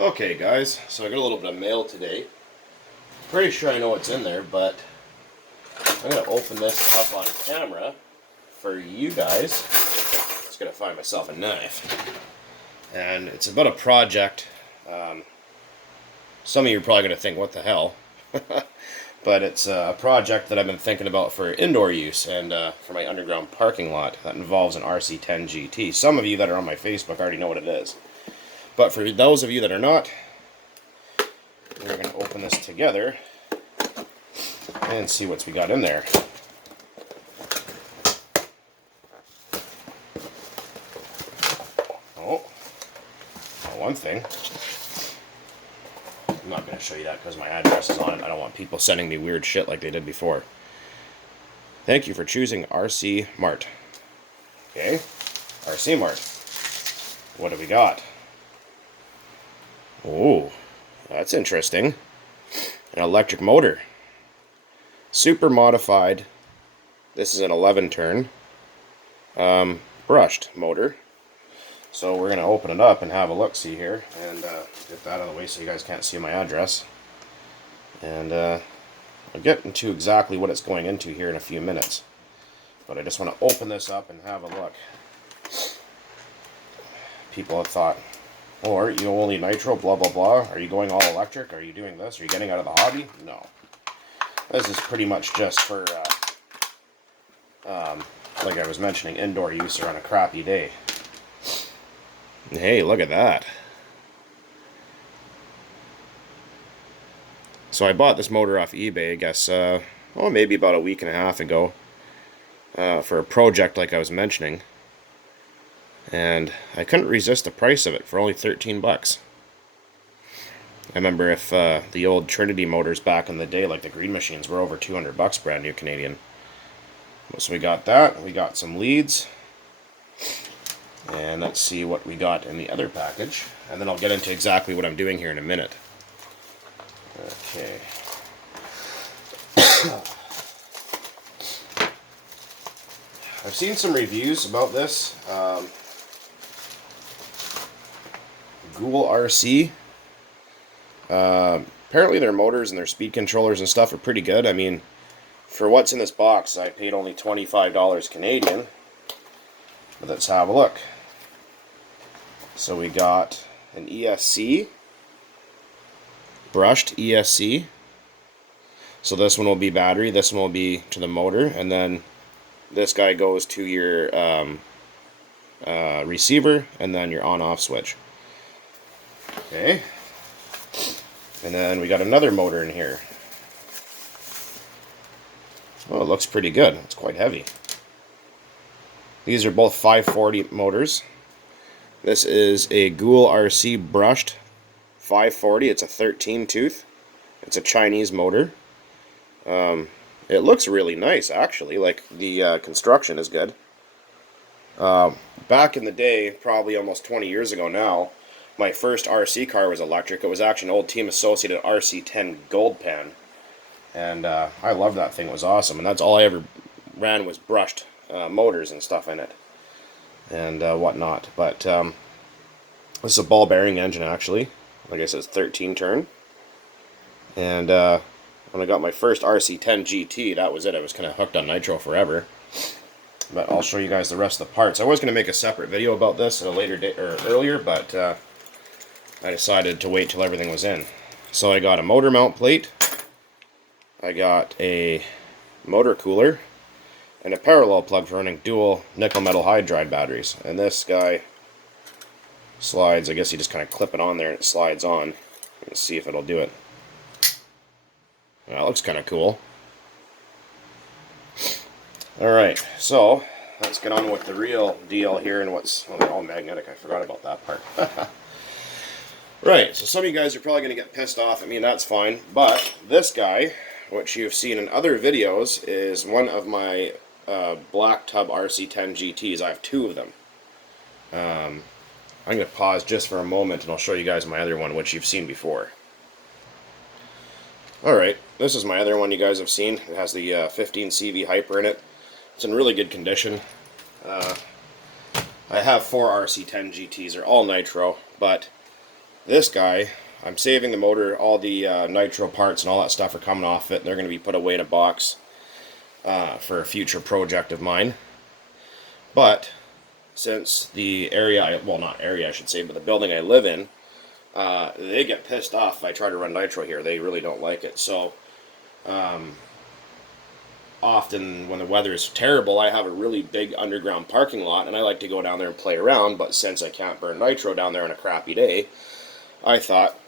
Okay guys, so I got a little bit of mail today. Pretty sure I know what's in there, but I'm going to open this up on camera for you guys. Just going to find myself a knife. And it's about a project. Some of you are probably going to think, what the hell? But it's a project that I've been thinking about for indoor use and for my underground parking lot that involves an Rc10gt. Some of you that are on my Facebook already know what it is. But for those of you that are not, we're going to open this together and see what we got in there. Oh, one thing. I'm not going to show you that because my address is on it. I don't want people sending me weird shit like they did before. Thank you for choosing RC Mart. Okay, RC Mart. What do we got? Oh, that's interesting. An electric motor. Super modified. This is an 11 turn brushed motor. So we're going to open it up and have a look-see here and get that out of the way so you guys can't see my address. And I'll get into exactly what it's going into here in a few minutes. But I just want to open this up and have a look. People have thought, oh, aren't you only nitro, blah, blah, blah? Are you going all electric? Are you doing this? Are you getting out of the hobby? No. This is pretty much just for, like I was mentioning, indoor use or on a crappy day. Hey, look at that. So I bought this motor off eBay, I guess, maybe about a week and a half ago, for a project like I was mentioning. And I couldn't resist the price of it for only 13 bucks. I remember if the old Trinity motors back in the day, like the green machines, were over 200 bucks brand new Canadian. So we got that. We got some leads. And let's see what we got in the other package. And then I'll get into exactly what I'm doing here in a minute. Okay. I've seen some reviews about this. Google RC. Apparently their motors and their speed controllers and stuff are pretty good. I mean, for what's in this box, I paid only $25 Canadian. But let's have a look. So we got an ESC, brushed ESC. So this one will be battery, this one will be to the motor, and then this guy goes to your receiver, and then your on-off switch. Okay. And then we got another motor in here. Oh, it looks pretty good. It's quite heavy. These are both 540 motors. This is a Goul RC brushed 540. It's a 13 tooth. It's a Chinese motor. It looks really nice, actually. Like, the construction is good. Back in the day, probably almost 20 years ago now, my first RC car was electric. It was actually an old Team Associated Rc10 Gold Pan. And I loved that thing. It was awesome. And that's all I ever ran was brushed motors and stuff in it. And whatnot. But this is a ball bearing engine, actually. Like I said, it's 13 turn. And when I got my first Rc10gt, that was it. I was kind of hooked on nitro forever. But I'll show you guys the rest of the parts. I was going to make a separate video about this at a later date or earlier, but I decided to wait till everything was in. So I got a motor mount plate. I got a motor cooler and a parallel plug for running dual nickel metal hydride batteries. And this guy slides. I guess you just kind of clip it on there and it slides on. Let's see if it'll do it. That looks kind of cool. Alright, so let's get on with the real deal here and what's... Oh, they're all magnetic. I forgot about that part. Right, so some of you guys are probably going to get pissed off at me, and that's fine. But this guy, which you've seen in other videos, is one of my black tub Rc10GTs. I have two of them. I'm going to pause just for a moment and I'll show you guys my other one, which you've seen before. Alright, this is my other one you guys have seen. It has the 15 CV Hyper in it. It's in really good condition. I have 4 Rc10GTs. They're all nitro, but This guy, I'm saving the motor. All the nitro parts and all that stuff are coming off it. They're going to be put away in a box for a future project of mine. But since the area, well, not area I should say, but the building I live in, they get pissed off if I try to run nitro here. They really don't like it. So often when the weather is terrible, I have a really big underground parking lot, and I like to go down there and play around. But since I can't burn nitro down there on a crappy day, I thought,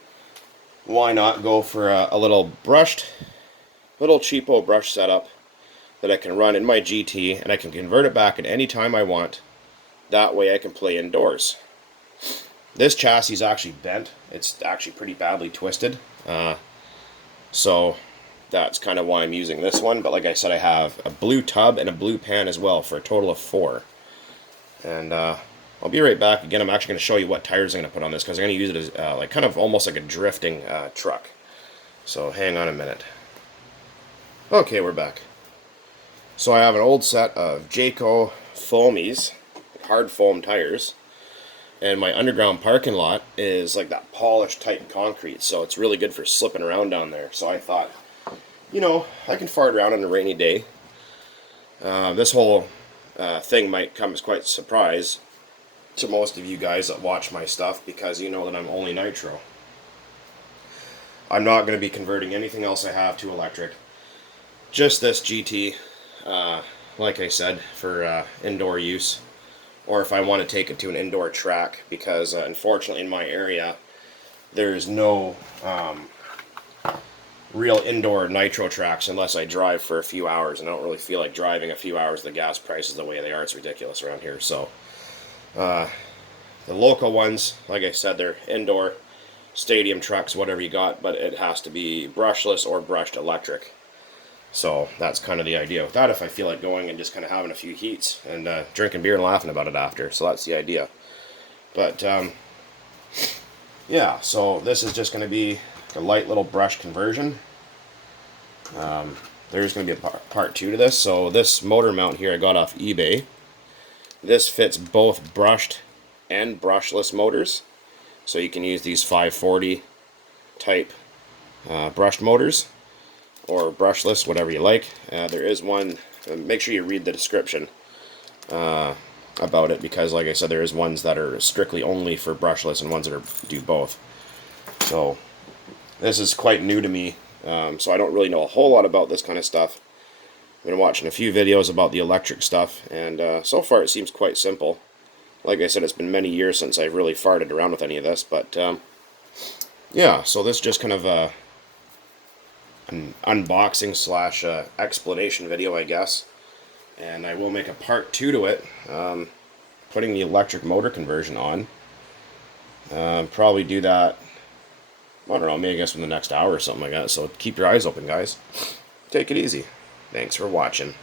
why not go for a little cheapo brush setup that I can run in my GT, and I can convert it back at any time I want. That way I can play indoors. This chassis is actually bent. It's actually pretty badly twisted. So that's kind of why I'm using this one. But like I said, I have a blue tub and a blue pan as well for a total of 4. And I'll be right back. Again, I'm actually going to show you what tires I'm going to put on this, because I'm going to use it as like kind of almost like a drifting truck. So hang on a minute. Okay, we're back. So I have an old set of Jayco foamies, hard foam tires. And my underground parking lot is like that polished type concrete, so it's really good for slipping around down there. So I thought, you know, I can fart around on a rainy day. This whole thing might come as quite a surprise to most of you guys that watch my stuff, because you know that I'm only nitro. I'm not going to be converting anything else I have to electric. Just this GT, like I said, for indoor use. Or if I want to take it to an indoor track, because unfortunately in my area there's no real indoor nitro tracks unless I drive for a few hours, and I don't really feel like driving a few hours. The gas prices the way they are, it's ridiculous around here. So the local ones, like I said, they're indoor stadium trucks, whatever you got, but it has to be brushless or brushed electric. So that's kind of the idea with that, if I feel like going and just kind of having a few heats and drinking beer and laughing about it after. So that's the idea. But yeah, so this is just going to be a light little brush conversion. There's going to be a part 2 to this. So this motor mount here I got off eBay. This fits both brushed and brushless motors. So you can use these 540 type brushed motors, or brushless, whatever you like. There is one, make sure you read the description about it, because like I said, there is ones that are strictly only for brushless and ones that do both. So this is quite new to me, so I don't really know a whole lot about this kind of stuff. I've been watching a few videos about the electric stuff, and so far it seems quite simple. Like I said, it's been many years since I've really farted around with any of this, but yeah, so this is just kind of an unboxing slash explanation video, I guess. And I will make a part 2 to it, putting the electric motor conversion on. Probably do that, I don't know, maybe I guess in the next hour or something like that. So keep your eyes open, guys. Take it easy. Thanks for watching.